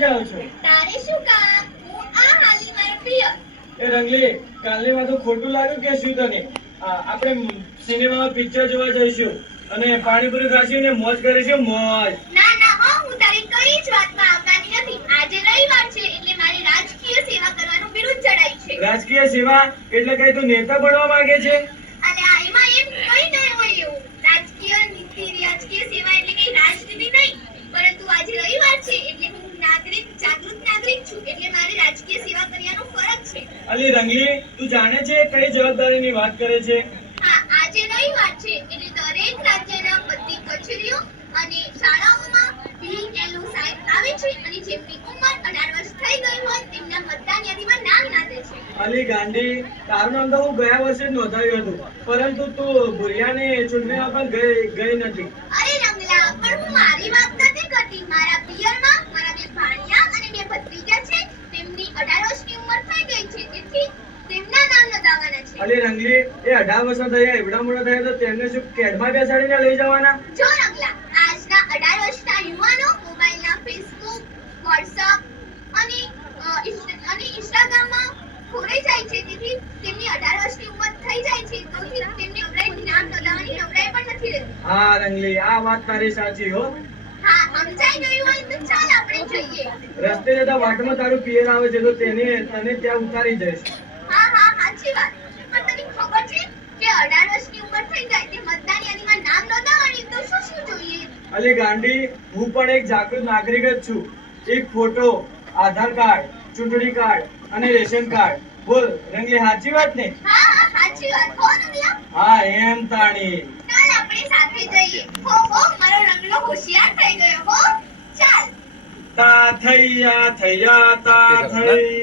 ક્યાં છો. તારે શું કામ? હું આ હાલી મારા પ્રિય. એ રંગલી કાલની વાતો ખોટું લાગ્યું કે શું તને? આપણે સિનેમામાં પિક્ચર જોવા જઈશું અને પાણીપુરી ખાશું ને મોજ કરીશું મોજ. ના ના હો હું તારી કઈ જ વાતમાં આવવાની નથી. આજે રવિવાર છે એટલે મારે રાજકીય સેવા કરવાનું બિરુદ ચડાઈ છે. રાજકીય સેવા એટલે કઈ તું નેતા બનવા માંગે છે? એટલે મારી રાજકીય સેવા કરવાનો ફરજ છે. અલી રંગલી તું જાણે છે કઈ જવાબદારીની વાત કરે છે? હા આજે રવિવાર છે. એટલે દરેક રાજ્યના બધી કચેરીઓ અને શાળાઓમાં BLO સાહેબ આવે છે અને જેમની ઉંમર 18 વર્ષ થઈ ગઈ હોય તેમના મતદાન યાદીમાં નામ નાખે છે. અલી ગાંધી તારું નામ તો હું ગયા વર્ષે જ નોંધાવ્યું હતું. પરંતુ તું ભુરિયાને ચૂંટણીમાં પણ ગઈ ગઈ નથી. અરે રંગલા પણ હું મારી વાત નથી કરતી. મારા પિયરમાં મારા બે ભાણિયા અલી રંગલી એ અઢાર વર્ષના થયા એવડા મોટા થયા તો તેમને શું કેડમાં બેસાડીને લઈ જવાના? જો રંગલા આજના 18 વર્ષના યુવાનો મોબાઈલના ફેસબુક વોટ્સઅપ અને અને ઇન્સ્ટાગ્રામમાં ખોરાઈ જાય છે. તેથી તેમની 18 વર્ષની ઉંમર થઈ જાય છે. તો તેમને નવરાઈ નામ નોંધાવવાની નવરાઈ પણ નથી રહેતી. હા રંગલી આ વાત તારી સાચી હો. રસ્તે જતા વાટમાં તારું પિયર આવે છે તો તેને તને ત્યાં ઉતારી જઈશ સાચી વાત. પણ તને ખબર છે કે 18 વર્ષની ઉંમર થઈ જાય તે મતદાન યાદીમાં નામ નોંધાવવાની તો શું શું જોઈએ? અલી ગાંડી હું પણ એક જાગૃત નાગરિક જ છું. એક ફોટો આધાર કાર્ડ ચૂંટણી કાર્ડ અને રેશન કાર્ડ. બોલ રંગલી સાચી વાત ને? હા હા સાચી વાત. હો રંગલા. હા એમ તાણી. ચાલ આપણે સાથે જઈએ. હો હો મારો રંગલો હોશિયાર થઈ ગયો. હો ચાલ. તા થૈયા થૈયા તા થઈ